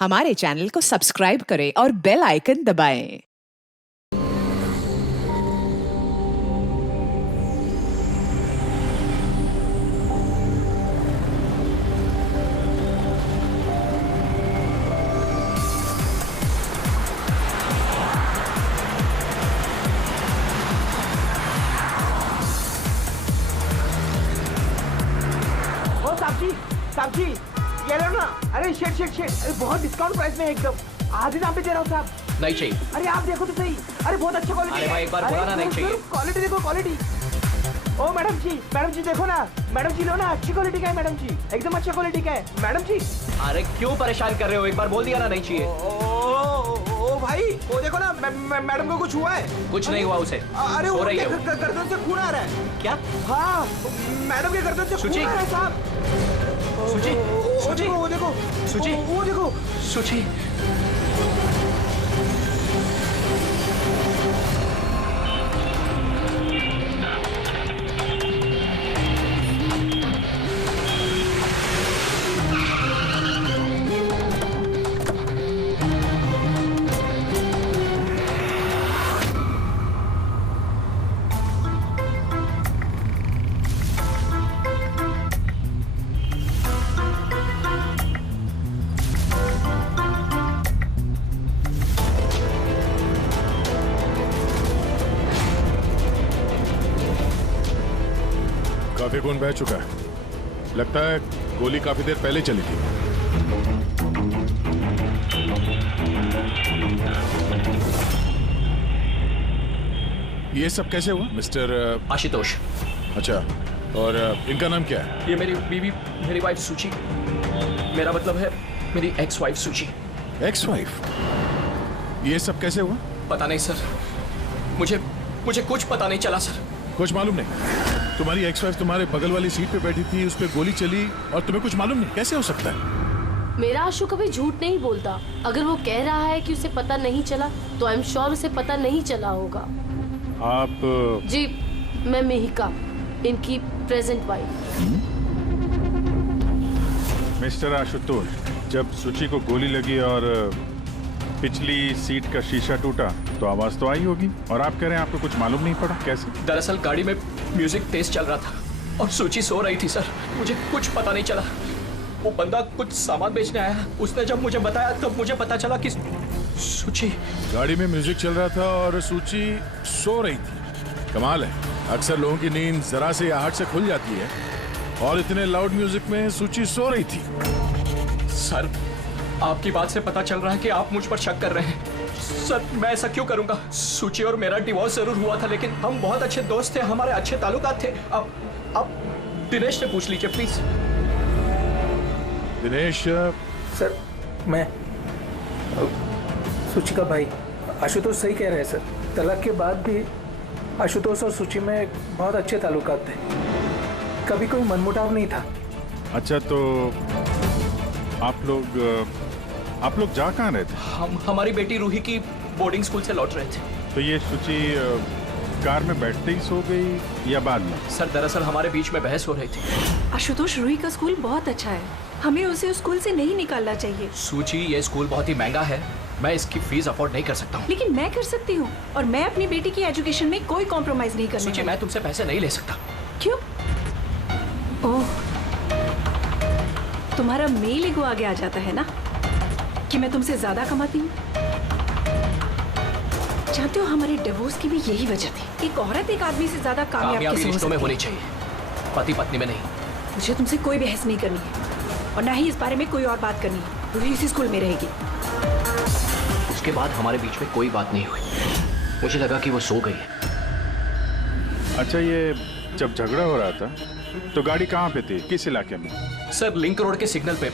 हमारे चैनल को सब्सक्राइब करें और बेल आइकन दबाएं। ओ साहब जी ये लो ना। अरे शेट अरे बहुत डिस्काउंट प्राइस में एकदम आधे दाम पे दे रहा हूँ साहब। नहीं चाहिए। अरे आप देखो तो सही। अरे बहुत अच्छा क्वालिटी। अरे भाई एक बार बोला ना नहीं चाहिए। क्वालिटी देखो क्वालिटी। ओ मैडम जी देखो ना। मैडम जी लो ना, अच्छी क्वालिटी का है मैडम जी, एकदम अच्छा क्वालिटी का है मैडम जी। अरे क्यों परेशान कर रहे हो, एक बार बोल दिया ना नहीं चाहिए। ओ भाई वो देखो ना, मैडम को कुछ हुआ है? कुछ नहीं हुआ उसे। अरे सो वो रही है वो। गर्दन से खून आ रहा है। क्या? हाँ मैडम के गर्दन से खून सुची। आ रहा है साहब। सुची, सुची, वो देखो सुची। वो देखो सुची। काफी खून बह चुका है, लगता है गोली काफी देर पहले चली थी। ये सब कैसे हुआ मिस्टर आशुतोष। अच्छा, और इनका नाम क्या है? ये मेरी बीवी, मेरी वाइफ सुची। मेरा मतलब है मेरी एक्स वाइफ सुची। Ex wife? ये सब कैसे हुआ? पता नहीं सर, मुझे कुछ पता नहीं चला सर। कुछ मालूम नहीं? तुम्हारी एक्स वाइफ तुम्हारे बगल वाली सीट पे बैठी थी, उस पर गोली चली और तुम्हें कुछ मालूम नहीं? कैसे हो सकता है? मेरा आशु कभी झूठ नहीं बोलता। अगर वो कह रहा है कि उसे पता नहीं चला तो आई एम श्योर उसे पता नहीं चला होगा। आप जी, मैं मिहिका, इनकी प्रेजेंट वाइफ। मिस्टर आशुतोष, जब सुची को गोली लगी और पिछली सीट का शीशा टूटा तो आवाज तो आई होगी, और आप कह रहे हैं आपको कुछ मालूम नहीं पड़ा? कैसे? दरअसल गाड़ी में म्यूजिक तेज चल रहा था और सुची सो रही थी सर। मुझे कुछ पता नहीं चला। वो बंदा कुछ सामान बेचने आया, उसने जब मुझे बताया तब मुझे पता चला कि सुची। गाड़ी में म्यूजिक चल रहा था और सूची सो रही थी। कमाल है, अक्सर लोगों की नींद जरा से आहट से खुल जाती है और इतने लाउड म्यूजिक में सूची सो रही थी। सर, आपकी बात से पता चल रहा है कि आप मुझ पर शक कर रहे हैं। सर, मैं ऐसा क्यों करूंगा? सुची और मेरा डिवोर्स जरूर हुआ था, लेकिन हम बहुत अच्छे दोस्त थे, हमारे अच्छे ताल्लुकात थे। अब दिनेश से पूछ लीजिए प्लीज। दिनेश? सर मैं सुची का भाई। आशुतोष सही कह रहे हैं सर, तलाक के बाद भी आशुतोष और सुची में बहुत अच्छे ताल्लुकात थे, कभी कोई मनमुटाव नहीं था। अच्छा, तो आप लोग जा कहाँ रहे थे? हम हमारी बेटी रूही की बोर्डिंग स्कूल से लौट रहे थे। तो ये सुची कार में बैठते ही सो गई या बाद में? सर, दरअसल हमारे बीच में बहस हो रही थी। आशुतोष, रूही का स्कूल बहुत अच्छा है, हमें उसे उस स्कूल से नहीं निकालना चाहिए। सूची, ये स्कूल बहुत ही महंगा है, मैं इसकी फीस अफोर्ड नहीं कर सकता हूँ। लेकिन मैं कर सकती हूँ, और मैं अपनी बेटी की एजुकेशन में कोई कॉम्प्रोमाइज नहीं करने सूची, वाली। मैं तुमसे पैसे नहीं ले सकता। क्यों? ओह, तुम्हारा मेल ईगो आगे आ जाता है ना कि मैं तुमसे ज्यादा कमाती हूँ। जानते हो, हमारे डिवोर्स की भी यही वजह थी। एक औरत एक आदमी से ज्यादा कामयाब कामयाबी कैसे हो रिश्तों में सकती होनी है? चाहिए, पति पत्नी में नहीं। मुझे तुमसे कोई बहस नहीं करनी है, और ना ही इस बारे में कोई और बात करनी है। रूही इसी स्कूल में रहेगी। उसके बाद हमारे बीच में कोई बात नहीं हुई। मुझे लगा कि वो सो गई है। अच्छा, ये जब झगड़ा हो रहा था तो गाड़ी कहाँ पे थी, किस इलाके में? सर, लिंक रोड के सिग्नल पे,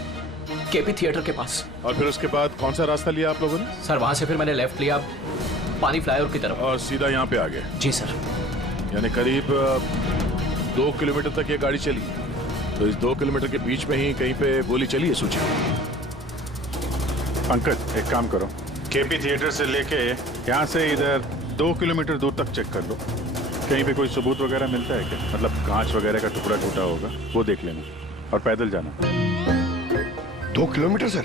केपी थिएटर के पास। और फिर उसके बाद कौन सा रास्ता लिया आप लोगों ने? सर, वहां से फिर मैंने लेफ्ट लिया पानी फ्लाईओवर की तरफ। और सीधा यहाँ पे आ गए? जी सर। यानी करीब 2 किलोमीटर तक ये गाड़ी चली, तो इस 2 किलोमीटर के बीच में ही कहीं पे गोली चली है सूची? पंकज, एक काम करो, केपी थिएटर से लेके यहाँ से इधर 2 किलोमीटर दूर तक चेक कर लो, कहीं पे कोई सबूत वगैरह मिलता है क्या? मतलब कांच वगैरह का टुकड़ा टूटा होगा, वो देख लेना, और पैदल जाना। 2 किलोमीटर सर?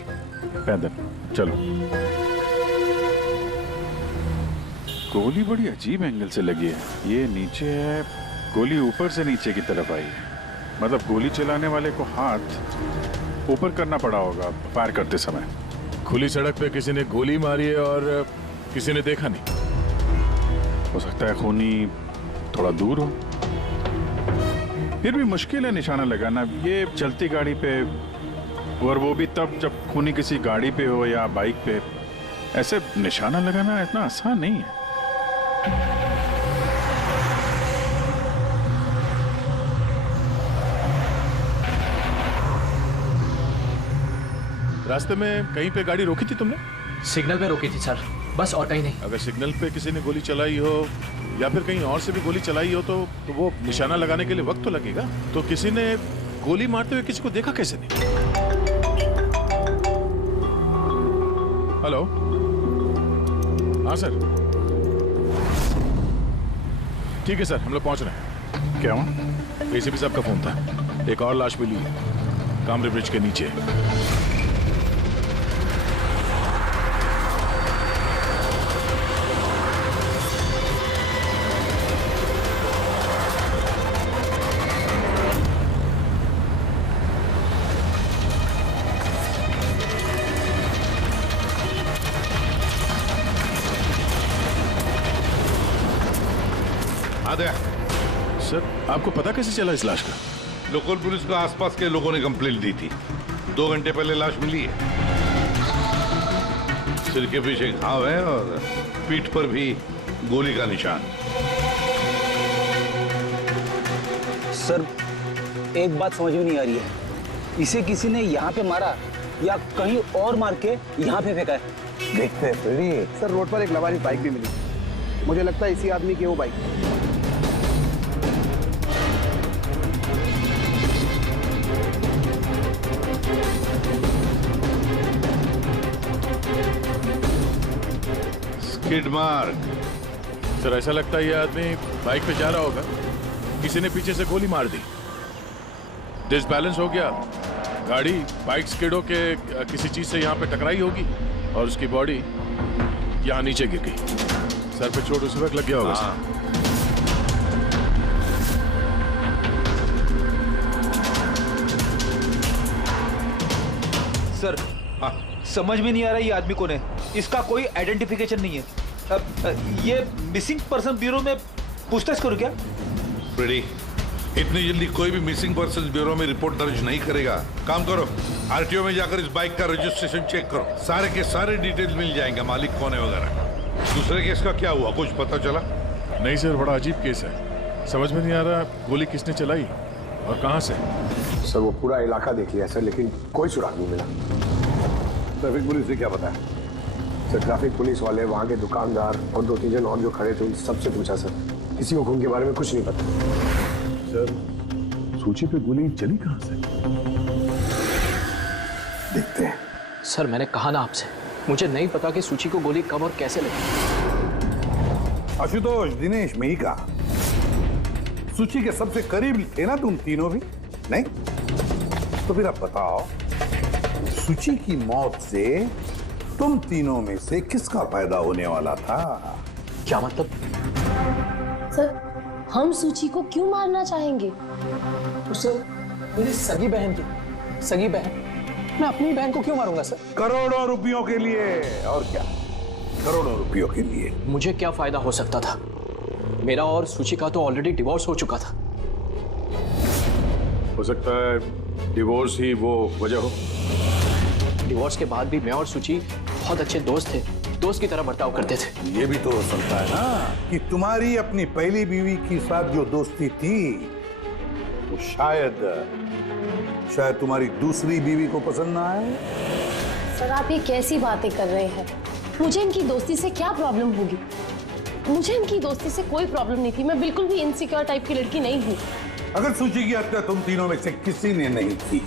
पैदल चलो। गोली बड़ी अजीब एंगल से लगी है, ये नीचे है, गोली ऊपर से नीचे की तरफ आई है। मतलब गोली चलाने वाले को हाथ ऊपर करना पड़ा होगा फायर करते समय। खुली सड़क पे किसी ने गोली मारी है और किसी ने देखा नहीं। हो सकता है खूनी थोड़ा दूर हो, फिर भी मुश्किल है निशाना लगाना ये चलती गाड़ी पे, और वो भी तब जब खूनी किसी गाड़ी पे हो या बाइक पे। ऐसे निशाना लगाना इतना आसान नहीं है। रास्ते में कहीं पे गाड़ी रोकी थी तुमने? सिग्नल पे रोकी थी सर, बस और कहीं नहीं। अगर सिग्नल पे किसी ने गोली चलाई हो या फिर कहीं और से भी गोली चलाई हो तो वो निशाना लगाने के लिए वक्त तो लगेगा। तो किसी ने गोली मारते हुए किसी को देखा कैसे नहीं? हेलो, हाँ सर, ठीक है सर, हम लोग पहुंच रहे हैं। क्या हुआ? एसीपी साहब का फोन था, एक और लाश मिली है कामरे ब्रिज के नीचे। सर, आपको पता कैसे चला इस लाश का? लोकल पुलिस को आसपास के लोगों ने कंप्लेंट दी थी। 2 घंटे पहले लाश मिली है। सिर के पीछे घाव है और पीठ पर भी गोली का निशान। सर, एक बात समझ में नहीं आ रही है, इसे किसी ने यहाँ पे मारा या कहीं और मार के यहाँ पे फेंका है? देखते हैं फ्रेडी। सर, रोड पर एक लवारिस बाइक भी मिली, मुझे लगता है इसी आदमी की वो बाइक। Skid mark. सर, ऐसा लगता है ये आदमी बाइक पे जा रहा होगा, किसी ने पीछे से गोली मार दी, डिसबैलेंस हो गया, गाड़ी बाइक स्किड होके किसी चीज से यहाँ पे टकराई होगी और उसकी बॉडी यहाँ नीचे गिर गई। सर पे चोट उसी वक्त लग गया होगा। सर, समझ में नहीं आ रहा ये आदमी कौन है, इसका कोई आइडेंटिफिकेशन नहीं है। ये मिसिंग पर्सन ब्यूरो में पूछताछ करूं क्या? फ्रेडी, इतनी जल्दी कोई भी मिसिंग पर्सन ब्यूरो में रिपोर्ट दर्ज नहीं करेगा। काम करो, आरटीओ में जाकर इस बाइक का रजिस्ट्रेशन चेक करो, सारे के सारे डिटेल्स मिल जाएंगे, मालिक कौन है वगैरह। दूसरे केस का क्या हुआ, कुछ पता चला? नहीं सर, बड़ा अजीब केस है, समझ में नहीं आ रहा गोली किसने चलाई और कहां से। सर, वो पूरा इलाका देख लिया सर, लेकिन कोई सुराग नहीं मिला। ट्रैफिक पुलिस ने क्या बताया? सर, ट्रैफिक पुलिस वाले, वहाँ के दुकानदार और 2-3 जन और जो खड़े थे उन सबसे पूछा सर, किसी को खून के बारे में कुछ नहीं पता। सर, सूची पे गोली चली कहां से? देखते हैं। सर, मैंने कहा ना आपसे, मुझे नहीं पता कि सूची को गोली कब और कैसे लगी। आशुतोष, दिनेश, मैं ही कहा, सूची के सबसे करीब थे ना तुम तीनों भी? नहीं? तो फिर अब बताओ, सूची की मौत से तुम तीनों में से किसका फायदा होने वाला था? क्या मतलब? सर, हम सूची को क्यों मारना चाहेंगे? तो सर, मेरी सगी बहन थी, सगी बहन, मैं अपनी बहन को क्यों मारूंगा सर? करोड़ों रुपयों के लिए, और क्या, करोड़ों रुपयों के लिए। मुझे क्या फायदा हो सकता था? मेरा और सूची का तो ऑलरेडी डिवोर्स हो चुका था। हो सकता है डिवोर्स ही वो वजह हो। डिवोर्स के बाद भी मैं और सूची बहुत अच्छे दोस्त थे, दोस्त की तरह बर्ताव करते थे। ये भी तो हो सकता है ना कि तुम्हारी अपनी पहली बीवी के साथ जो दोस्ती थी वो शायद तुम्हारी दूसरी बीवी को पसंद ना आए। सर, आप ये कैसी बातें कर रहे हैं? मुझे इनकी दोस्ती से क्या प्रॉब्लम होगी? मुझे इनकी दोस्ती से कोई प्रॉब्लम नहीं थी, मैं बिल्कुल भी इनसिक्योर टाइप की लड़की नहीं हूँ। अगर सूची की हत्या तुम तीनों में से किसी ने नहीं की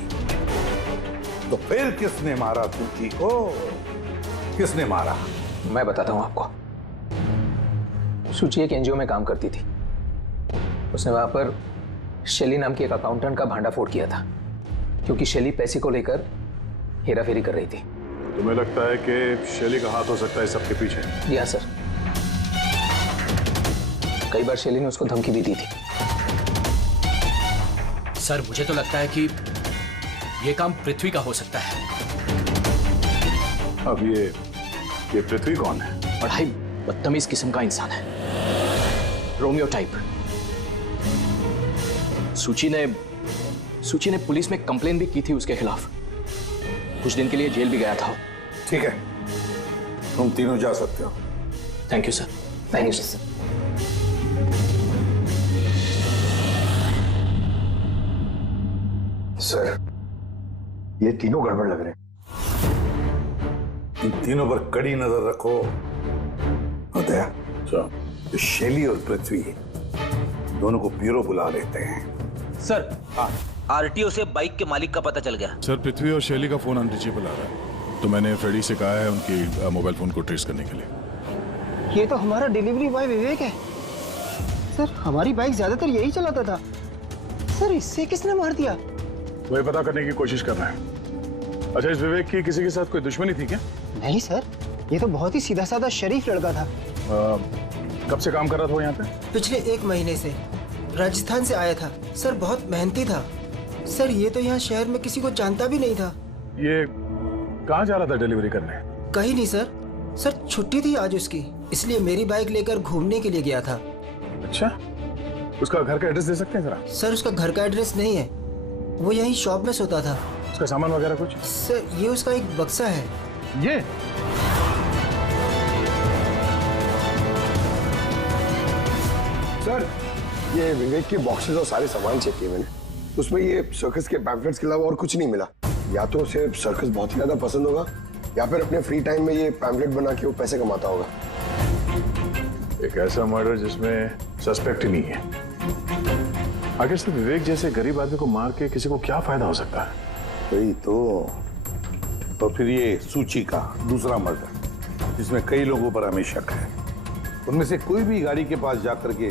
तो फिर किसने मारा सूची को? किसने मारा? मैं बताता हूँ आपको। सूची एक एनजीओ में काम करती थी, उसने वहां पर शेली नाम की एक अकाउंटेंट का भांडाफोड़ किया था, क्योंकि शेली पैसे को लेकर हेराफेरी कर रही थी। तुम्हें लगता है कि शैली का हाथ हो सकता है सबके पीछे? या सर, कई बार शैली ने उसको धमकी भी दी थी। सर मुझे तो लगता है कि ये काम पृथ्वी का हो सकता है। अब ये पृथ्वी कौन है? पढ़ाई बदतमीज किस्म का इंसान है, रोमियो टाइप। सूची ने पुलिस में कंप्लेन भी की थी उसके खिलाफ। कुछ दिन के लिए जेल भी गया था। ठीक है, तुम तीनों जा सकते हो। Thank you sir. Thank you sir. Sir, ये तीनों गड़बड़ लग रहे हैं। इन तीनों पर कड़ी नजर रखो। होता है तो शैली और पृथ्वी दोनों को ब्यूरो बुला लेते हैं। सर, आरटीओ से बाइक के मालिक का पता चल गया। सर, पृथ्वी और शैली का फोन अनरीचेबल आ रहा है, तो मैंने फ्रेडी से कहा है उनकी मोबाइल फोन को ट्रेस करने के लिए। ये तो हमारा डिलीवरी बॉय विवेक है। सर, हमारी बाइक ज्यादातर यही चलाता था। सर, इससे किसने मार दिया? वही पता करने की कोशिश कर रहे हैं। अच्छा, इस विवेक की किसी के साथ कोई दुश्मनी थी क्या? नहीं सर, ये तो बहुत ही सीधा साधा शरीफ लड़का था। कब से काम कर रहा था वो यहाँ पे? पिछले 1 महीने से। राजस्थान से आया था। सर, बहुत मेहनती था। सर, ये तो यहाँ शहर में किसी को जानता भी नहीं था। ये कहाँ जा रहा था डिलीवरी करने? कहीं नहीं सर। सर, छुट्टी थी आज उसकी, इसलिए मेरी बाइक लेकर घूमने के लिए गया था। अच्छा, उसका घर का एड्रेस दे सकते हैं जरा? सर, उसका घर का एड्रेस नहीं है, वो यहीं शॉप में सोता था। उसका सामान वगैरह कुछ? सर, ये उसका एक बक्सा है। ये सर, ये विवेक के बॉक्सेस और सारे सामान चेक किए मैंने, उसमें ये सर्कस के पैम्फलेट्स के अलावा और कुछ नहीं मिला। या तो उसे सर्कस बहुत ही ज्यादा पसंद होगा, या फिर अपने फ्री टाइम में ये पैम्फलेट बना के वो पैसे कमाता होगा। एक ऐसा मर्डर जिसमें सस्पेक्ट ही नहीं है। आखिर से विवेक जैसे गरीब आदमी को मार के किसी को क्या फायदा हो सकता है? वही तो फिर ये सूची का दूसरा मर्डर, जिसमें कई लोगों पर हमें शक है, उनमें से कोई भी गाड़ी के पास जाकर के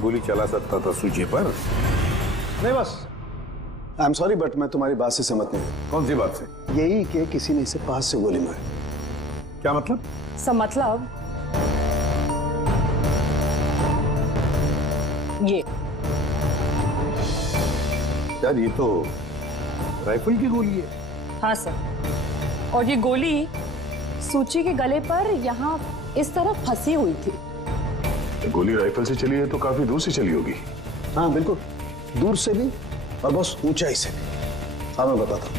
गोली चला सकता था सूची पर? नहीं बस, आई एम सॉरी बट मैं तुम्हारी बात से सहमत नहीं हूँ। कौन सी बात से? यही कि किसी ने इसे पास से गोली मारी। क्या मतलब? मतलब ये यार, ये तो राइफल की गोली है। हाँ सर, और ये गोली सूची के गले पर यहाँ इस तरह फंसी हुई थी। गोली राइफल से चली है तो काफी दूर से चली होगी। हाँ बिल्कुल, दूर से भी और बस ऊंचाई से भी। हाँ मैं बताता हूँ।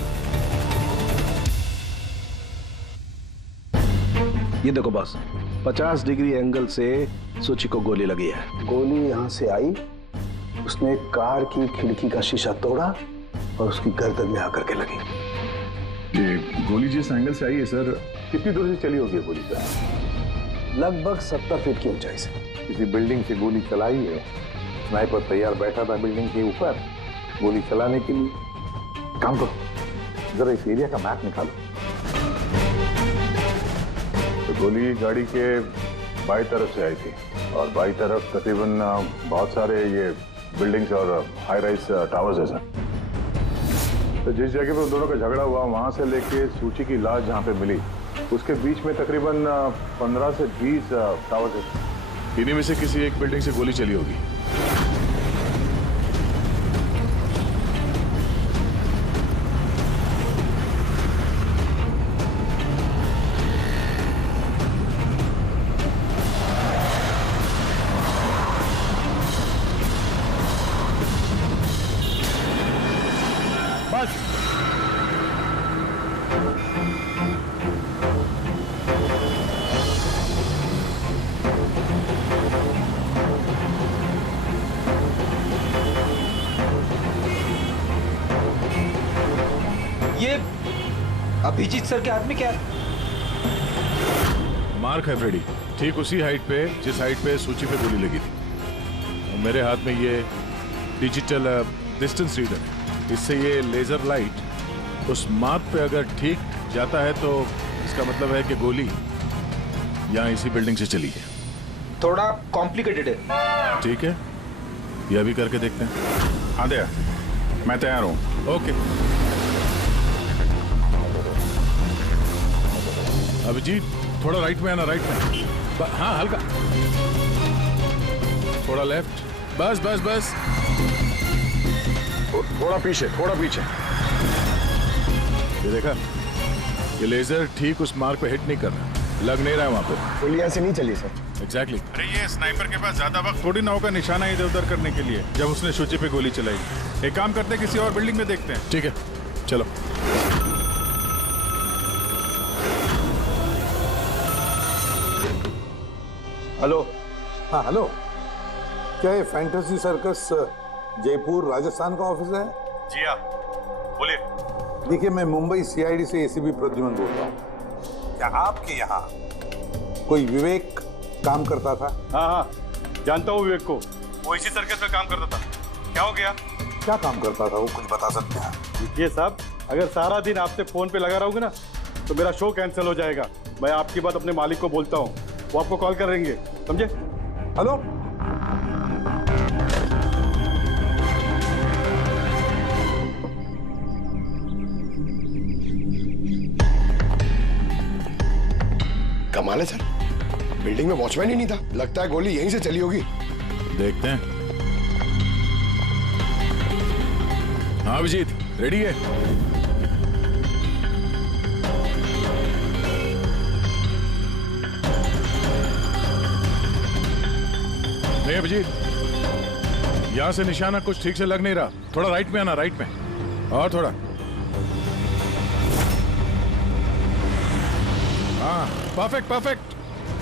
ये देखो बस, 50 डिग्री एंगल से सूची को गोली लगी है। गोली यहाँ से आई, उसने कार की खिड़की का शीशा तोड़ा और उसकी गर्दन में आकर के लगी। ये गोली जिस एंगल से आई है सर, कितनी दूर से चली होगी गोली सर? लगभग 70 फीट की ऊंचाई से। किसी बिल्डिंग से गोली चलाई है, स्नाइपर तैयार बैठा था बिल्डिंग के ऊपर गोली चलाने के लिए। काम करो, जरा इस एरिया का मैप निकालो। तो गोली गाड़ी के बाई तरफ से आई थी, और बाई तरफ तकरीबन बहुत सारे ये बिल्डिंग्स और हाई राइज टावर्स है सर। तो जिस जगह पे दोनों का झगड़ा हुआ, वहां से लेके सूची की लाश जहां पे मिली, उसके बीच में तकरीबन 15 से 20 टावर्स है। इन्हीं में से किसी एक बिल्डिंग से गोली चली होगी। ये अभिजीत सर के हाथ में क्या है? मार्क है फ्रेडी, ठीक उसी हाइट पे जिस हाइट पे सूची पे गोली लगी थी। और मेरे हाथ में ये डिजिटल डिस्टेंस रीडर है। इससे ये लेजर लाइट उस मार्क पे अगर ठीक जाता है तो इसका मतलब है कि गोली यहाँ इसी बिल्डिंग से चली है। थोड़ा कॉम्प्लिकेटेड है। ठीक है, यह भी करके देखते हैं। हाँ दया, मैं तैयार हूँ। ओके। अभिजीत थोड़ा राइट में आना, राइट में। हाँ हल्का, थोड़ा लेफ्ट, बस बस बस, थोड़ा पीछे, थोड़ा पीछे। ये देखा, ये लेजर ठीक उस मार्क पे हिट नहीं कर रहा, लग नहीं रहा है वहां पे। गोली यहाँ से नहीं चली सर। एग्जैक्टली। अरे ये स्नाइपर के पास ज्यादा वक्त थोड़ी ना होगा निशाना इधर उधर करने के लिए, जब उसने शुचि पे गोली चलाई। एक काम करते हैं, किसी और बिल्डिंग में देखते हैं। ठीक है, चलो। हेलो। हाँ हेलो, क्या ये फैंटेसी सर्कस जयपुर राजस्थान का ऑफिस है? जी हाँ, बोलिए। देखिए, मैं मुंबई सीआईडी से एसीपी प्रद्युमन बोल रहा हूँ। क्या आपके यहाँ कोई विवेक काम करता था? हाँ हाँ, जानता हूँ विवेक को, वो इसी सर्कस में काम करता था। क्या हो गया? क्या काम करता था वो, कुछ बता सकते हैं? देखिए साहब, अगर सारा दिन आपसे फोन पे लगा रहोगे ना तो मेरा शो कैंसिल हो जाएगा। मैं आपकी बात अपने मालिक को बोलता हूँ, वो आपको कॉल करेंगे, समझे? हेलो। कमाल है सर, बिल्डिंग में वॉचमैन ही नहीं था। लगता है गोली यहीं से चली होगी। देखते हैं। हाँ अभिजीत, रेडी है? नहीं अभिजीत, यहां से निशाना कुछ ठीक से लग नहीं रहा। थोड़ा राइट में आना, राइट में, और थोड़ा। हाँ परफेक्ट परफेक्ट,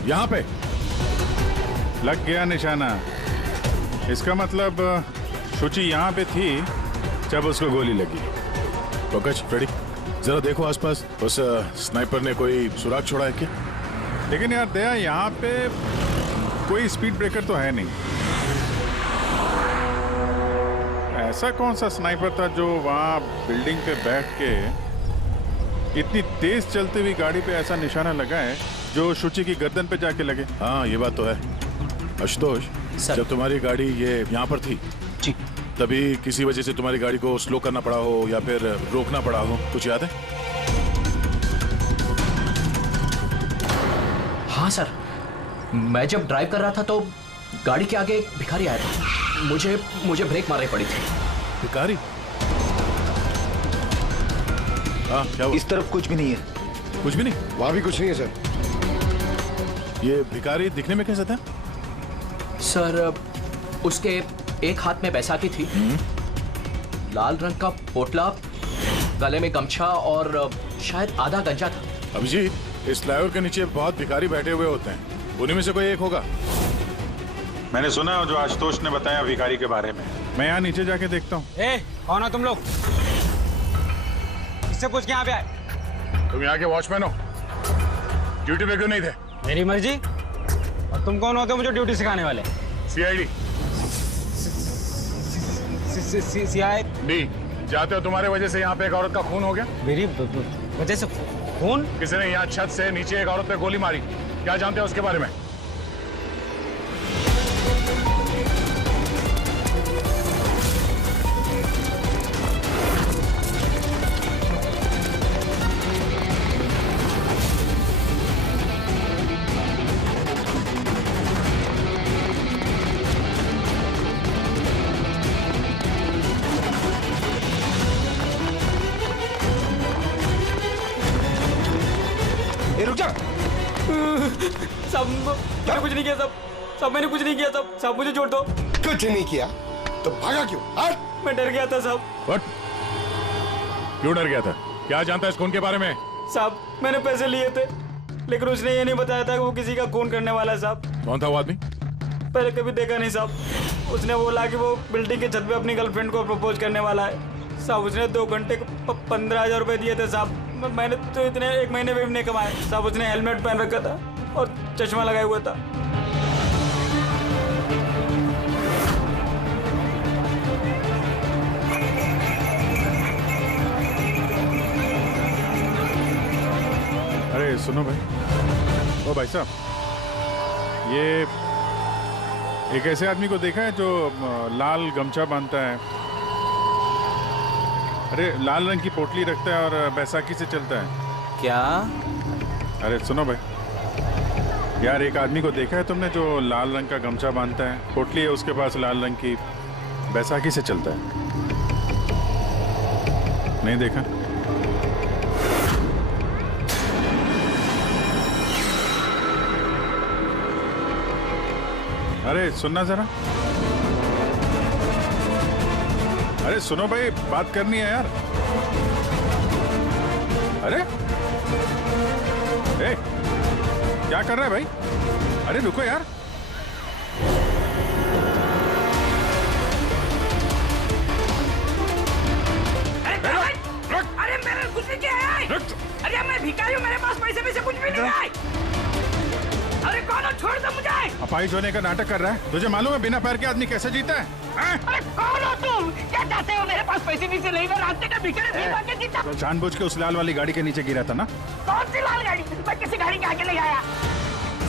यहां पे लग गया निशाना। इसका मतलब शुचि यहाँ पे थी जब उसको गोली लगी। पंकज, रेडी? जरा देखो आसपास, उस स्नाइपर ने कोई सुराग छोड़ा है क्या? लेकिन यार दया, यहाँ पे कोई स्पीड ब्रेकर तो है नहीं। ऐसा कौन सा स्नाइपर था जो वहाँ बिल्डिंग पे बैठ के इतनी तेज चलती हुई गाड़ी पे ऐसा निशाना लगाए जो शुचि की गर्दन पे जाके लगे? हाँ ये बात तो है। आशुतोष, जब तुम्हारी गाड़ी ये यहाँ पर थी जी, तभी किसी वजह से तुम्हारी गाड़ी को स्लो करना पड़ा हो या फिर रोकना पड़ा हो, कुछ याद है? हाँ सर, मैं जब ड्राइव कर रहा था तो गाड़ी के आगे एक भिखारी आया था। मुझे ब्रेक मारनी पड़ी थी। भिखारी? हाँ क्या हुआ? इस तरफ कुछ भी नहीं है। कुछ भी नहीं? वहां भी कुछ नहीं है सर। ये भिखारी दिखने में कैसा था? सर, उसके एक हाथ में बैसाखी थी, लाल रंग का पोटला, गले में गमछा और शायद आधा गंजा था। अभिजीत, इस फ्लाईओवर के नीचे बहुत भिखारी बैठे हुए होते हैं, उन्हीं में से कोई एक होगा। मैंने सुना जो आशुतोष ने बताया भिखारी के बारे में। मैं यहाँ नीचे जाके देखता हूँ। कौन हो तुम लोग? इससे पूछ के यहाँ पे आए? तुम यहाँ के वॉचमैन हो? ड्यूटी पे क्यों नहीं थे? मेरी मर्जी। और तुम कौन होते हो मुझे ड्यूटी सिखाने वाले? सीआईडी। सीआईडी? जाते हो, तुम्हारे वजह से यहाँ पे एक औरत का खून हो गया। मेरी वजह से खून? किसी ने यहाँ छत से नीचे एक औरत पे गोली मारी। क्या जानते हो उसके बारे में? सब मैंने कुछ नहीं किया, सब मैंने कुछ नहीं किया, सब मुझे छोड़ दो। कुछ नहीं किया तो भागा क्यों? मैं डर गया था साहब। What? क्यों डर गया था? क्या जानता है इस खून के बारे में? साहब, मैंने पैसे लिए थे, लेकिन उसने ये नहीं बताया था कि वो किसी का खून करने वाला है साहब। कौन था वो आदमी? पहले कभी देखा नहीं साहब। उसने बोला कि वो बिल्डिंग के छत पे अपनी गर्लफ्रेंड को प्रपोज करने वाला है साहब। उसने 2 घंटे 15,000 रुपए दिए थे साहब। मैंने तो इतने 1 महीने में भी नहीं कमाए साहब। उसने हेलमेट पहन रखा था और चश्मा लगाया हुआ था। अरे सुनो भाई, ओ भाई साहब, ये एक ऐसे आदमी को देखा है जो लाल गमछा बांधता है, अरे लाल रंग की पोटली रखता है और बैसाखी से चलता है? क्या? अरे सुनो भाई, यार एक आदमी को देखा है तुमने जो लाल रंग का गमछा बांधता है, पोटली है उसके पास लाल रंग की, बैसाखी से चलता है? नहीं देखा? अरे सुनना जरा, अरे सुनो भाई, बात करनी है यार। अरे ए, क्या कर रहा है भाई? अरे रुको यार। अरे मेरे कुछ नहीं किया है। अरे मैं भिखारी हूँ, मेरे पास पैसे कुछ भी नहीं है। अरे कौन हो, छोड़ दो मुझे। अपाहिज होने का नाटक कर रहा है। तुझे मालूम है बिना पैर के आदमी कैसे जीता है? अरे कौन हो तुम? क्या चाहते हो? मेरे पास पैसे नहीं से नहीं, मैं रास्ते का भिखारी नहीं बन के जीता। तो जानबूझ के उस लाल वाली गाड़ी के नीचे गिरा था ना? कौन सी लाल गाड़ी? मैं किसी गाड़ी के आगे नहीं आया।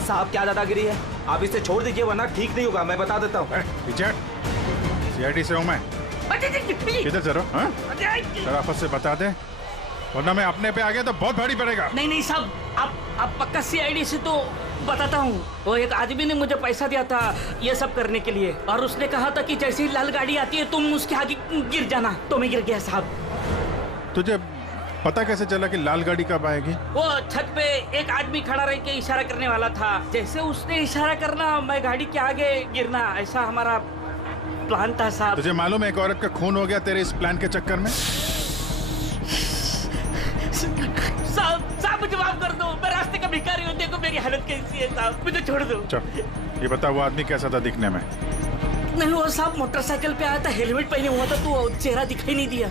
साहब क्या दादागिरी है, आप इसे छोड़ दीजिए वरना ठीक नहीं होगा, मैं बता देता हूँ। CID से हूँ मैं। किधर चलो? शराफत से बता दे, वरना मैं अपने पे आ गया तो बहुत भारी पड़ेगा। नहीं साहब, आप पक्का CID से तो बताता हूँ। वो एक आदमी ने मुझे पैसा दिया था ये सब करने के लिए, और उसने कहा था कि जैसे ही लाल गाड़ी आती है तुम उसके आगे गिर जाना। तो मैं गिर गया साहब। तुझे पता कैसे चला कि लाल गाड़ी कब आएगी? वो छत पे एक आदमी खड़ा रह के इशारा करने वाला था, जैसे उसने इशारा करना मैं गाड़ी के आगे गिरना, ऐसा हमारा प्लान था साहब। तुझे मालूम है एक औरत का खून हो गया तेरे इस प्लान के चक्कर में? साहब मुझे माफ कर दो, मैं रास्ते का भिखारी हूँ, देखो मेरी हालत कैसी है साहब, मुझे छोड़ दो। चल ये बता, वो आदमी कैसा था दिखने में? नहीं वो साहब मोटरसाइकिल पे आया था, हेलमेट पहने हुआ था, तो चेहरा दिखाई नहीं दिया।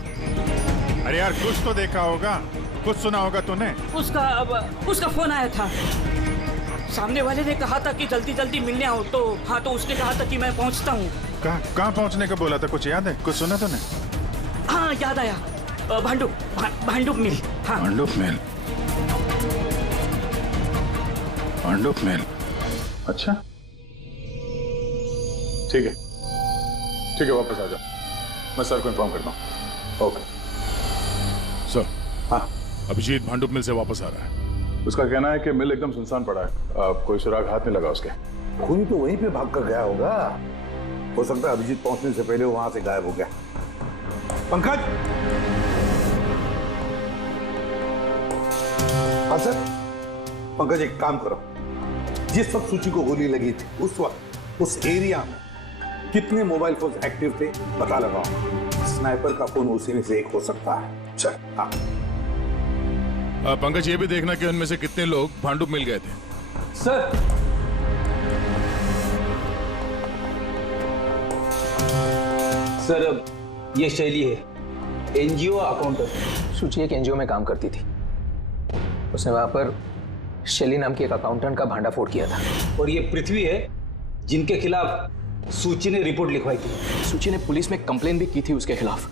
अरे यार कुछ तो देखा होगा, कुछ सुना होगा तूने? उसका फोन आया था, सामने वाले ने कहा था कि जल्दी जल्दी मिलने आओ। तो हाँ, तो उसने कहा था कि मैं पहुँचता हूँ। कहाँ पहुँचने का बोला था, कुछ याद है? कुछ सुना तूने? हाँ याद आया, भांडुप मिल। हाँ भांडुप मिल। अच्छा ठीक है वापस आ जाओ, मैं सर को इन्फॉर्म करता हूँ। Okay sir. हाँ अभिजीत भांडुप मिल से वापस आ रहा है। उसका कहना है कि मिल एकदम सुनसान पड़ा है, कोई सुराग हाथ में लगा उसके। खूनी तो वहीं पे भाग कर गया होगा, हो सकता है अभिजीत पहुंचने से पहले वहां से गायब हो गया। पंकज। हाँ सर। पंकज एक काम करो, जिस वक्त सूची को गोली लगी थी उस वक्त उस एरिया में कितने मोबाइल फोन एक्टिव थे पता लगाओ। स्नाइपर का फोन उसी में से एक हो सकता है। चल हाँ। पंकज ये भी देखना कि उनमें से कितने लोग भांडुप मिल गए थे। सर सर ये शैली है, NGO अकाउंटेंट। सूची एक NGO में काम करती थी, उसने वहां पर शैली नाम की एक अकाउंटेंट का भांडाफोड़ किया था। और ये पृथ्वी है जिनके खिलाफ सूची ने रिपोर्ट लिखवाई थी। सूची ने पुलिस में कंप्लेन भी की थी उसके खिलाफ,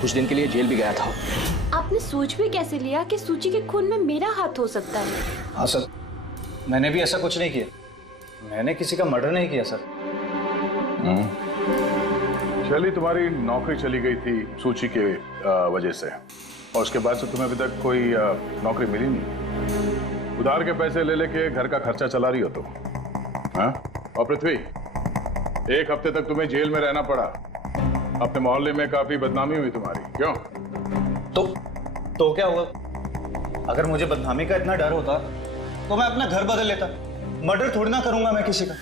कुछ दिन के लिए जेल भी गया था। आपने सोच भी कैसे लिया कि सूची के खून में मेरा हाथ हो सकता है? हाँ सर, मैंने भी ऐसा कुछ नहीं किया, मैंने किसी का मर्डर नहीं किया सर। शैली तुम्हारी नौकरी चली गई थी सूची के वजह से, और उसके बाद से तुम्हें अभी तक कोई नौकरी मिली नहीं। उधार के पैसे ले लेके घर का खर्चा चला रही हो तुम। हाँ? और पृथ्वी, एक हफ्ते तक तुम्हें जेल में रहना पड़ा, अपने मोहल्ले में काफी बदनामी हुई तुम्हारी। क्यों? तो क्या हुआ? अगर मुझे बदनामी का इतना डर होता तो मैं अपना घर बदल लेता, मर्डर थोड़ी ना करूंगा मैं किसी का।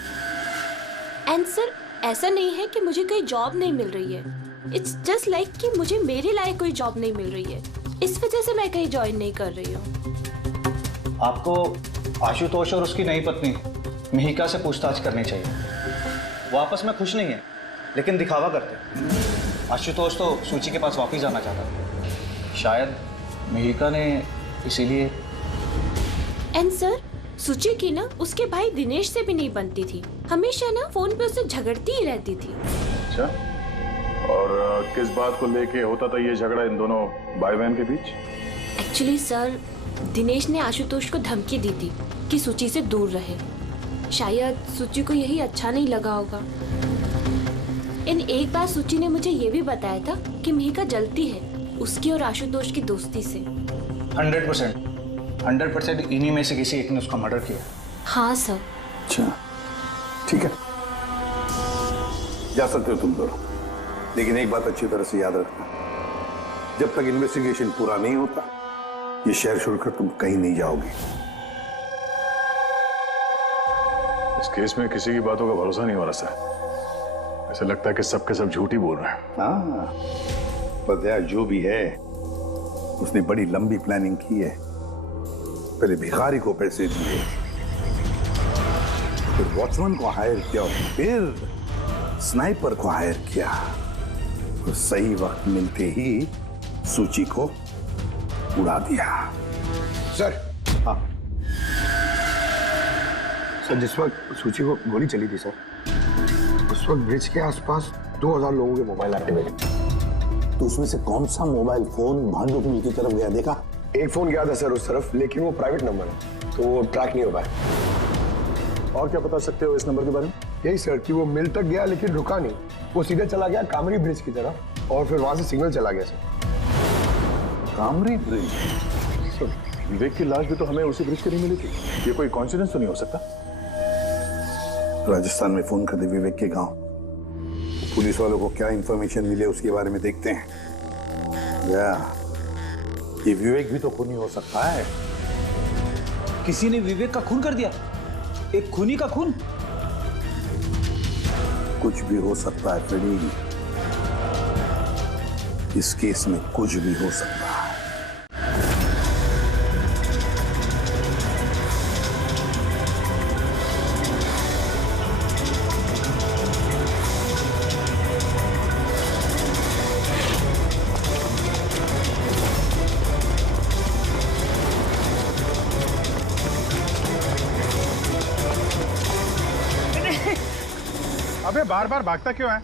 एंड सर ऐसा नहीं है कि मुझे कोई जॉब नहीं मिल रही है, इट्स जस्ट लाइक कि मुझे मेरे लायक कोई जॉब नहीं मिल रही है, इस वजह से मैं कहीं ज्वाइन नहीं कर रही हूँ। आपको आशुतोष और उसकी नई पत्नी मिहिका से पूछताछ करनी चाहिए। वो आपस में खुश नहीं है लेकिन दिखावा करते। आशुतोष तो सूची के पास वापस जाना चाहता था, शायद मिहिका ने इसीलिए। एंड सर सूची की ना उसके भाई दिनेश से भी नहीं बनती थी, हमेशा ना फोन पे उससे झगड़ती ही रहती थी। अच्छा, और किस बात को लेके होता था ये झगड़ा इन दोनों भाई बहन के बीच? एक्चुअली सर दिनेश ने आशुतोष को धमकी दी थी कि सूची से दूर रहे, शायद सूची को यही अच्छा नहीं लगा होगा। एक बार सूची ने मुझे ये भी बताया था कि मिहिका जलती है उसकी और आशुतोष की दोस्ती से। 100%। 100% इन्हीं में से किसी एक ने उसका मर्डर किया। हाँ सर। अच्छा ठीक है, जा सकते हो तुम दोनों, लेकिन एक बात अच्छी तरह से याद रखना, जब तक इन्वेस्टिगेशन पूरा नहीं होता ये शहर छोड़कर तुम कहीं नहीं जाओगे। इस केस में किसी की बातों का भरोसा नहीं हो रहा सर। ऐसा लगता है कि सबके सब झूठ ही बोल रहे हैं। हाँ, पता है जो भी है उसने बड़ी लंबी प्लानिंग की है। पहले भिखारी को पैसे दिए, फिर वॉचमैन को हायर किया, फिर स्नाइपर को हायर किया, तो सही वक्त मिलते ही सूची को उड़ा दिया। सर। हाँ सर, जिस वक्त सूची को गोली चली थी सर, उस वक्त ब्रिज के आसपास 2000 लोगों के मोबाइल एक्टिवेट थे। तो उसमें से कौन सा मोबाइल फोन भांडू की तरफ गया देखा? एक फोन गया था सर उस तरफ, लेकिन वो प्राइवेट नंबर है तो वो ट्रैक नहीं हो पाया। और क्या बता सकते हो इस नंबर के बारे में? यही सर कि वो मिल तक गया लेकिन रुका नहीं, वो सीधे चला गया कामरी ब्रिज की तरफ और फिर वहां से सिग्नल चला गया सर। कामरी ब्रिज? विवेक की लाश भी तो हमें उसी ब्रिज के नहीं मिली थी। ये कोई कॉन्सिडेंस तो नहीं हो सकता? राजस्थान में फोन कर दे विवेक के गांव, पुलिस वालों को क्या इंफॉर्मेशन मिले उसके बारे में देखते हैं। ये विवेक भी तो खूनी हो सकता है। किसी ने विवेक का खून कर दिया? एक खूनी का खून? कुछ भी हो सकता है फ्रेडी, इस केस में कुछ भी हो सकता है। अबे बार बार भागता क्यों है?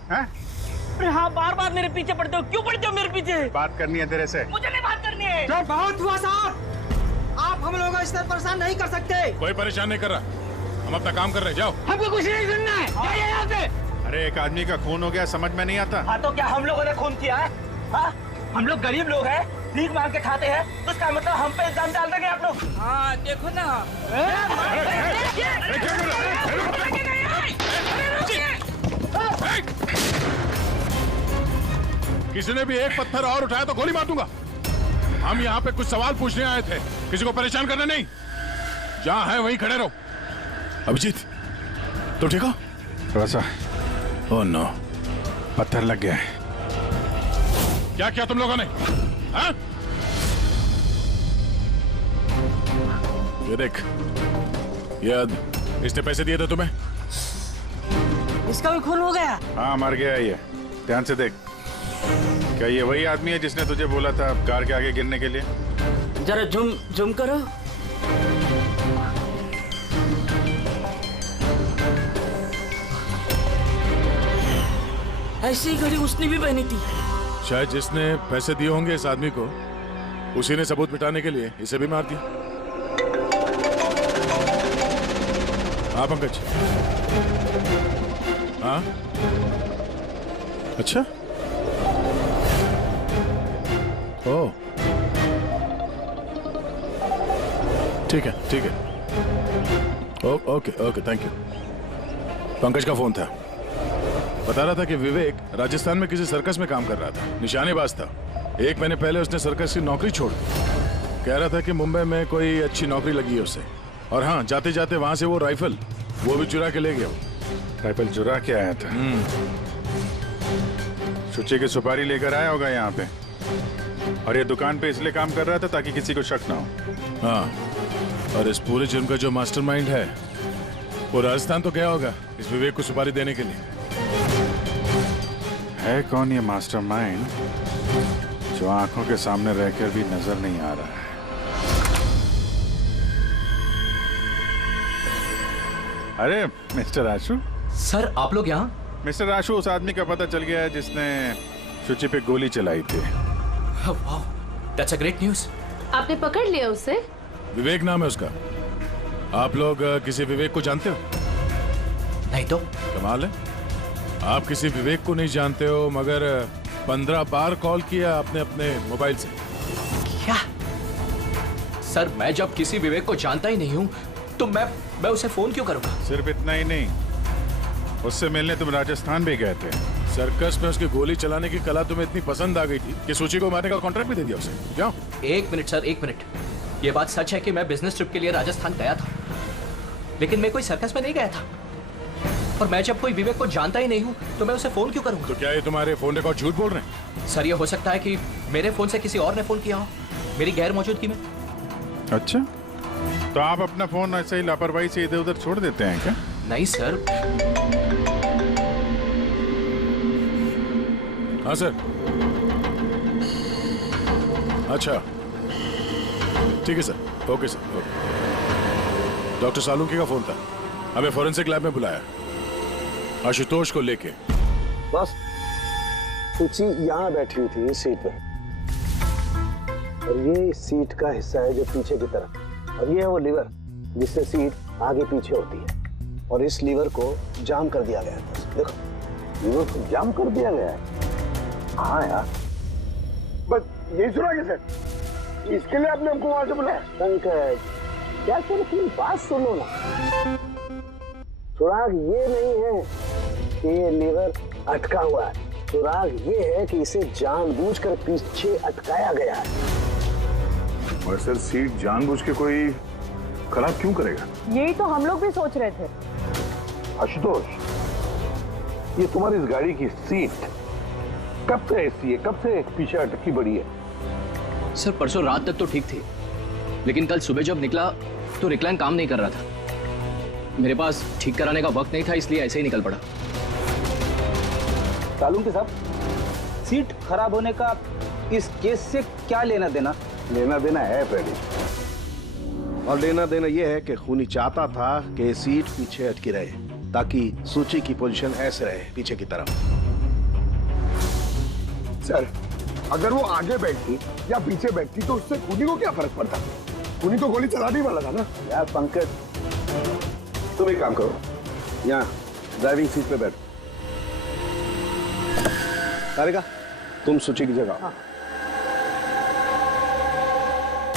अरे हाँ, बार बार मेरे पीछे पड़ते हो, क्यों पड़ते हो मेरे पीछे? बात करनी है तेरे से। मुझे नहीं बात करनी है। तो बहुत हुआ साहब, आप हम लोगों को इस तरह परेशान नहीं कर सकते। कोई परेशान नहीं कर रहा, हम अपना काम कर रहे हैं, जाओ। हमको कुछ नहीं सुनना है, जाइए यहाँ से। अरे एक आदमी का खून हो गया, समझ में नहीं आता। हाँ तो क्या हम लोगों ने खून किया है? हाँ, हम लोग गरीब लोग हैं, भीख मांग के खाते हैं, तो इसका मतलब हम पे इल्जाम डाल देंगे आप लोग? हाँ देखो ना। किसी ने भी एक पत्थर और उठाया तो गोली मार दूंगा। हम यहाँ पे कुछ सवाल पूछने आए थे, किसी को परेशान करना नहीं। जहाँ है वहीं खड़े रहो। अभिजीत, तो ठीक हो? थोड़ा सा। ओह नो, पत्थर लग गया है। क्या किया तुम लोगों ने? हाँ? ये देख, इसने पैसे दिए थे तुम्हें? इसका भी खून हो गया? हाँ मर गया है ये, ध्यान से देख। क्या ये वही आदमी है जिसने तुझे बोला था कार के आगे गिरने के लिए? जरा झूम करो। ऐसी घड़ी उसने भी पहनी थी। शायद जिसने पैसे दिए होंगे इस आदमी को, उसी ने सबूत मिटाने के लिए इसे भी मार दिया। हाँ पंकज। हाँ अच्छा, ओह ठीक है ठीक है, okay okay thank you. Pankaj का फोन था, बता रहा था कि विवेक राजस्थान में किसी सर्कस में काम कर रहा था, निशानेबाज था। 1 महीने पहले उसने सर्कस की नौकरी छोड़ दी। कह रहा था कि मुंबई में कोई अच्छी नौकरी लगी है उसे, और हाँ जाते जाते वहां से वो राइफल वो भी चुरा के ले गया। राइफल चुरा के आया था? सुची की सुपारी लेकर आया होगा यहाँ पे, और ये दुकान पे इसलिए काम कर रहा था ताकि किसी को शक ना हो। हाँ, और इस पूरे जुर्म का जो मास्टरमाइंड है वो राजस्थान तो गया होगा इस विवेक को सुपारी देने के लिए। है कौन ये मास्टरमाइंड जो आंखों के सामने रहकर भी नजर नहीं आ रहा है? अरे मिस्टर आशु। सर आप लोग यहाँ? मिस्टर आशु, उस आदमी का पता चल गया है जिसने शुचि पे गोली चलाई थी। वाह, दैट्स अ ग्रेट न्यूज़। आपने पकड़ लिया उसे? विवेक नाम है उसका। आप लोग किसी विवेक को जानते हो? नहीं तो। कमाल है, आप किसी विवेक को नहीं जानते हो, मगर 15 बार कॉल किया आपने अपने मोबाइल से। क्या? सर मैं जब किसी विवेक को जानता ही नहीं हूँ तो मैं उसे फोन क्यों करूंगा? सिर्फ इतना ही नहीं, उससे मिलने तुम राजस्थान भी गए थे। सर्कस में उसकी गोली चलाने की कला तुम्हें इतनी पसंद आ गई थी कि सूची को मारने का कॉन्ट्रैक्ट भी दे दिया उसे। क्यों? एक मिनट सर, एक मिनट। ये बात सच है कि मैं बिजनेस ट्रिप के लिए राजस्थान गया था, लेकिन मैं कोई सर्कस में नहीं गया था। और मैं जब कोई विवेक को जानता ही नहीं हूँ तो मैं उसे फोन क्यों करूंगा? तो क्या ये तुम्हारे फोन रिकॉर्ड झूठ बोल रहे हैं? सर ये हो सकता है कि मेरे फोन से किसी और ने फोन किया हो मेरी गैर मौजूदगी में। अच्छा, तो आप अपना फोन ऐसे ही लापरवाही से इधर उधर छोड़ देते हैं क्या? नहीं सर। हाँ सर। अच्छा ठीक है sir, okay sir, okay. Doctor Salunkhe का फोन था, हमें फॉरेंसिक लैब में बुलाया आशुतोष को लेके। बस सूची यहाँ बैठी हुई थी इस सीट पे, और ये इस सीट का हिस्सा है जो पीछे की तरफ, और ये है वो लीवर जिससे सीट आगे पीछे होती है, और इस लीवर को जाम कर दिया गया है। देखो लीवर को जाम कर दिया गया है। हाँ यार, बस यही सुना कैसे? इसके लिए आपने हमको वहां से बुलाया? पंकज क्या तेरी बात सुनो ना, सुराग ये नहीं है कि ये लीवर अटका हुआ है, सुराग ये है कि इसे जानबूझकर पीछे अटकाया गया है। और सर सीट जानबूझ के कोई खराब क्यों करेगा? यही तो हम लोग भी सोच रहे थे। आशुतोष, ये तुम्हारी इस गाड़ी की सीट कब से ऐसी है, कब से पीछे अटकी पड़ी है? सर परसों रात तक तो ठीक थी, लेकिन कल सुबह जब निकला तो रिक्लाइन काम नहीं कर रहा था। मेरे पास ठीक कराने का वक्त नहीं था, इसलिए ऐसे ही निकल पड़ा। सालुंकी साहब, सीट खराब होने का इस केस से क्या लेना देना? लेना देना है फ्रेडी, और लेना देना यह है कि खूनी चाहता था कि सीट पीछे अटकी रहे ताकि सूची की पोजीशन ऐसे रहे पीछे की तरफ। सर अगर वो आगे बैठती या पीछे बैठती तो उससे खूनी को क्या फर्क पड़ता? खूनी तो गोली चलाने वाला था ना। यार पंकज, तुम एक काम करो, यहाँ ड्राइविंग सीट पे बैठो। सारिका, तुम सूची की जगह। हाँ।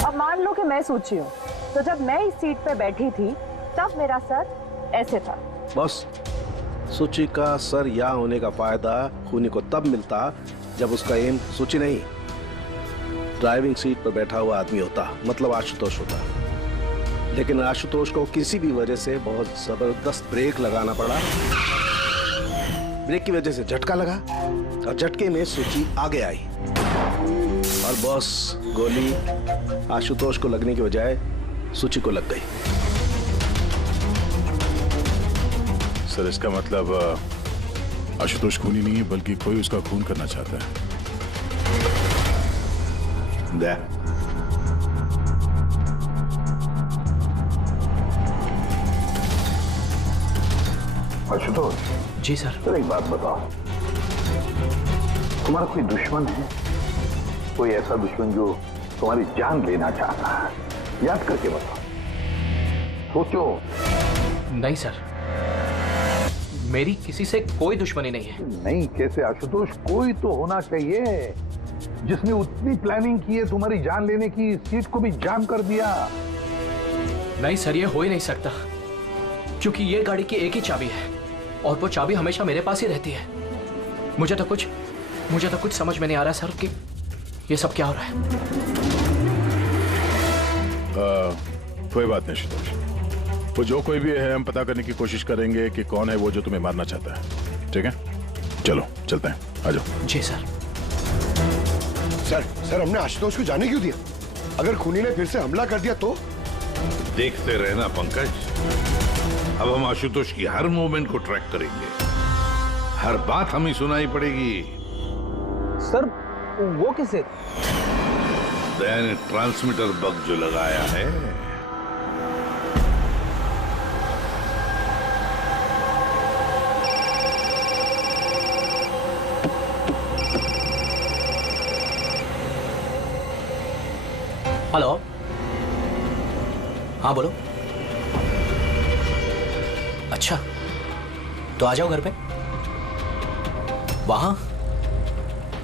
अब मान लो कि मैं सूची हूँ, तो जब मैं इस सीट पे बैठी थी तब मेरा सर ऐसे था। बस सूची का सर यहाँ होने का फायदा खूनी को तब मिलता जब उसका एम सूची नहीं ड्राइविंग सीट पर बैठा हुआ आदमी होता, मतलब आशुतोष होता। लेकिन आशुतोष को किसी भी वजह से बहुत जबरदस्त ब्रेक लगाना पड़ा। ब्रेक की वजह से झटका लगा और झटके में सूची आगे आई, और बॉस गोली आशुतोष को लगने की बजाय सूची को लग गई। सर इसका मतलब आशुतोष खूनी नहीं है, बल्कि कोई उसका खून करना चाहता है। आशुतोष जी सर। तो एक बात बताओ, तुम्हारा कोई दुश्मन है? कोई ऐसा दुश्मन जो तुम्हारी जान लेना चाहता है? याद करके बताओ, सोचो। नहीं सर, मेरी किसी से कोई दुश्मनी नहीं है। नहीं कैसे आशुतोष, कोई तो होना चाहिए जिसने उतनी प्लानिंग की है तुम्हारी जान लेने की, सीट को भी जाम कर दिया। नहीं सर, ये हो ही नहीं सकता, क्योंकि ये गाड़ी की एक ही चाबी है और वो चाबी हमेशा मेरे पास ही रहती है। मुझे तो कुछ समझ में नहीं आ रहा सर कि ये सब क्या हो रहा है। कोई बात नहीं आशुतोष, वो जो कोई भी है हम पता करने की कोशिश करेंगे कि कौन है वो जो तुम्हें मारना चाहता है। ठीक है, चलो चलते हैं, आ जाओ। जी सर। सर हमने आशुतोष को जाने क्यों दिया? अगर खूनी ने फिर से हमला कर दिया तो? देखते रहना पंकज, अब हम आशुतोष की हर मूवमेंट को ट्रैक करेंगे, हर बात हमें सुनाई पड़ेगी। सर वो किसे? दया ने ट्रांसमीटर बग जो लगाया है। हेलो, हाँ बोलो। अच्छा तो आ जाओ घर पे। वहां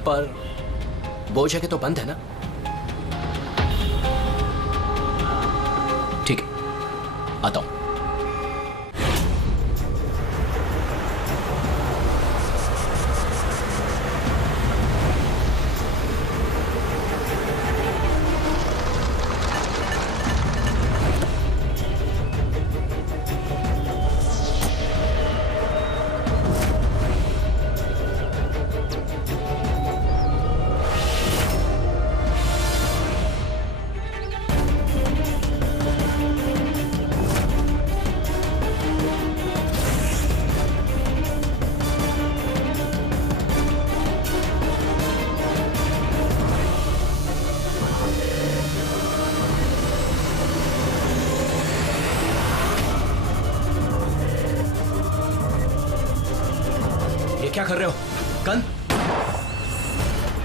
पर वो जगह तो बंद है ना? आता हूं। क्या कर रहे हो? गन?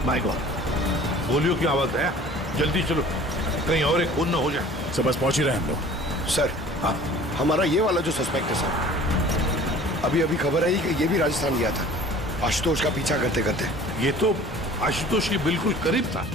माय गॉड, गोलियों की आवाज है। जल्दी चलो, कहीं और एक खून न हो जाए। सर बस पहुंच ही रहे हैं हम लोग। सर हाँ, हमारा ये वाला जो सस्पेक्ट है सर, अभी खबर आई कि ये भी राजस्थान गया था आशुतोष का पीछा करते करते। ये तो आशुतोष के बिल्कुल करीब था।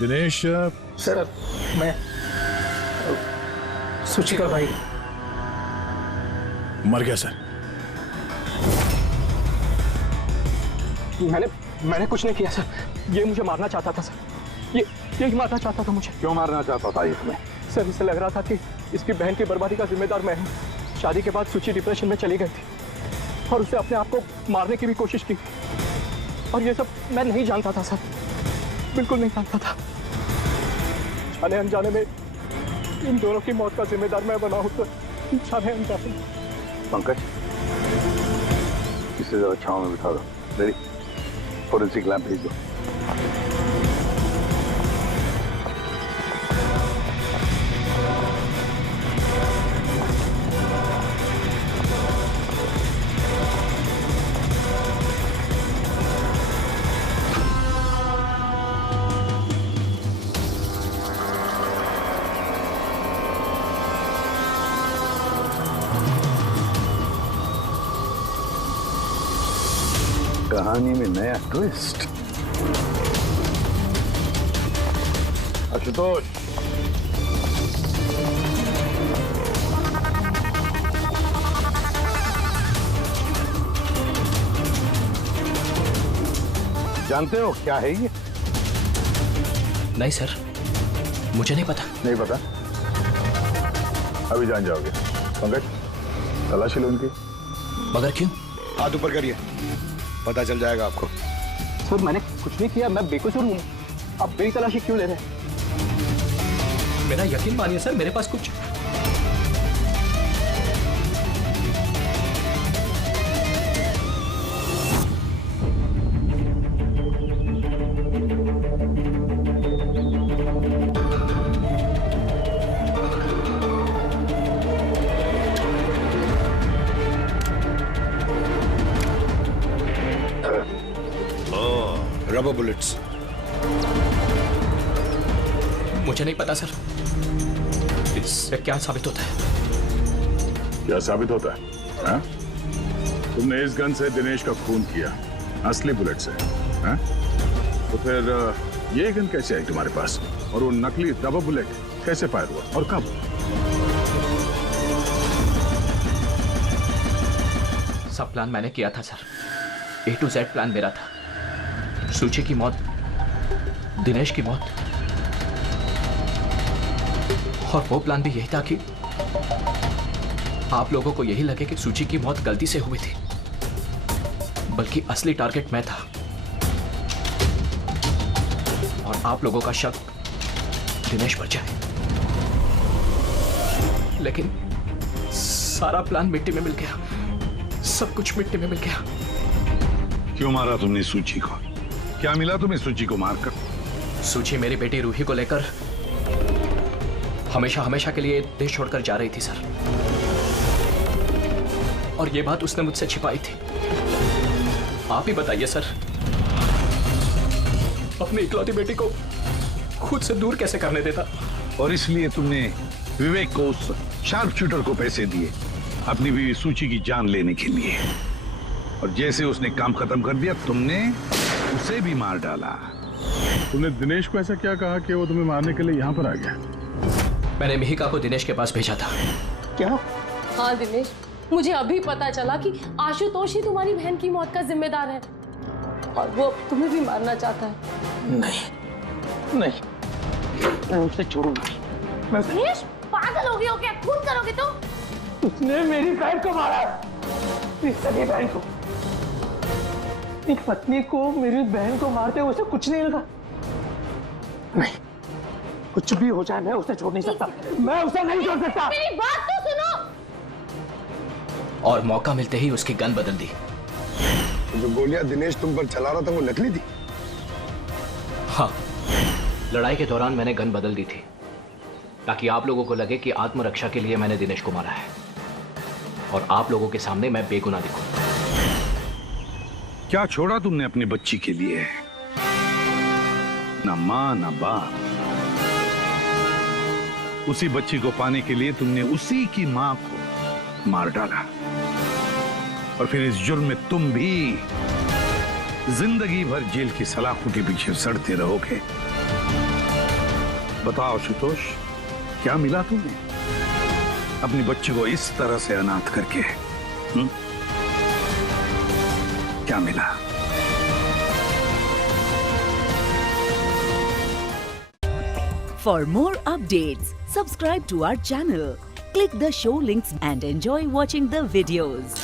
दिनेश सर, मैं सुची का भाई। मर गया सर। मैंने कुछ नहीं किया सर। ये मुझे मारना चाहता था सर। ये मारना चाहता था मुझे। क्यों मारना चाहता था ये तुम्हें? सर इसे लग रहा था कि इसकी बहन की बर्बादी का जिम्मेदार मैं हूँ। शादी के बाद सुची डिप्रेशन में चली गई थी और उसने अपने आप को मारने की भी कोशिश की। और ये सब मैं नहीं जानता था सर, बिल्कुल नहीं जानता था। जाने अनजाने में इन दोनों की मौत का जिम्मेदार मैं बना हूँ। तो जाने अनजाने। पंकज, इसे जरा छांव में बिठा दो। रेडी? फोरेंसिक लैब भेज दो। कहानी में नया ट्विस्ट। आशुतोष, जानते हो क्या है ये? नहीं सर, मुझे नहीं पता। नहीं पता? अभी जान जाओगे। पंकज, तलाशी लो इनकी। मगर क्यों? हाथ ऊपर करिए, पता चल जाएगा आपको। सर मैंने कुछ नहीं किया, मैं बेकसूर हूँ। आप मेरी तलाशी क्यों ले रहे हैं? मेरा यकीन मानिए सर, मेरे पास कुछ रबर बुलेट्स। मुझे नहीं पता सर, इससे क्या साबित होता है? क्या साबित होता है? हा? तुमने इस गन से दिनेश का खून किया, असली बुलेट से। हा? तो फिर ये गन कैसे आई तुम्हारे पास? और वो नकली रबर बुलेट कैसे फायर हुआ और कब? सब प्लान मैंने किया था sir. A to Z plan मेरा था। सुची की मौत, दिनेश की मौत, और वो प्लान भी यही था कि आप लोगों को यही लगे कि सूची की मौत गलती से हुई थी, बल्कि असली टारगेट मैं था और आप लोगों का शक दिनेश पर जाए। लेकिन सारा प्लान मिट्टी में मिल गया, सब कुछ मिट्टी में मिल गया। क्यों मारा तुमने सूची को? क्या मिला तुम्हें सूची को मारकर? सूची मेरी बेटी रूही को लेकर हमेशा हमेशा के लिए देश छोड़कर जा रही थी सर, और ये बात उसने मुझसे छिपाई थी। आप ही बताइए सर, अपनी इकलौती बेटी को खुद से दूर कैसे करने देता? और इसलिए तुमने विवेक को, उस शार्प शूटर को पैसे दिए अपनी बीवी सूची की जान लेने के लिए, और जैसे उसने काम खत्म कर दिया तुमने उसे भी मार डाला। तुमने दिनेश को ऐसा क्या कहा कि वो तुम्हें मारने के लिए यहाँ पर आ गया? मैंने मिहिका को दिनेश के पास भेजा था। क्या? हाँ दिनेश, मुझे अभी पता चला कि आशुतोष ही तुम्हारी बहन की मौत का जिम्मेदार है और वो तुम्हें भी मारना चाहता है। नहीं नहीं, मैं उसे छोड़ूंगा। दिनेश, पागल हो गए हो क्या? खून करोगे तो? उसने मेरी बहन को मारा, मेरी सगी बहन को। एक पत्नी को मेरी बहन को मारते हुए उसे कुछ नहीं लगा। नहीं, कुछ भी हो जाए मैं उसे छोड़ नहीं सकता, मैं उसे नहीं छोड़ सकता। मेरी बात तो सुनो। और मौका मिलते ही उसकी गन बदल दी। जो गोलियां दिनेश तुम पर चला रहा था वो नकली थी? हाँ, लड़ाई के दौरान मैंने गन बदल दी थी ताकि आप लोगों को लगे कि आत्मरक्षा के लिए मैंने दिनेश को मारा है और आप लोगों के सामने मैं बेगुनाह दिखूं। क्या छोड़ा तुमने अपनी बच्ची के लिए? ना मां ना बाप। उसी बच्ची को पाने के लिए तुमने उसी की मां को मार डाला, और फिर इस जुर्म में तुम भी जिंदगी भर जेल की सलाखों के पीछे सड़ते रहोगे। बताओ आशुतोष, क्या मिला तुम्हें अपनी बच्ची को इस तरह से अनाथ करके? क्या मिला? For more updates, subscribe to our channel, click the show links and enjoy watching the videos.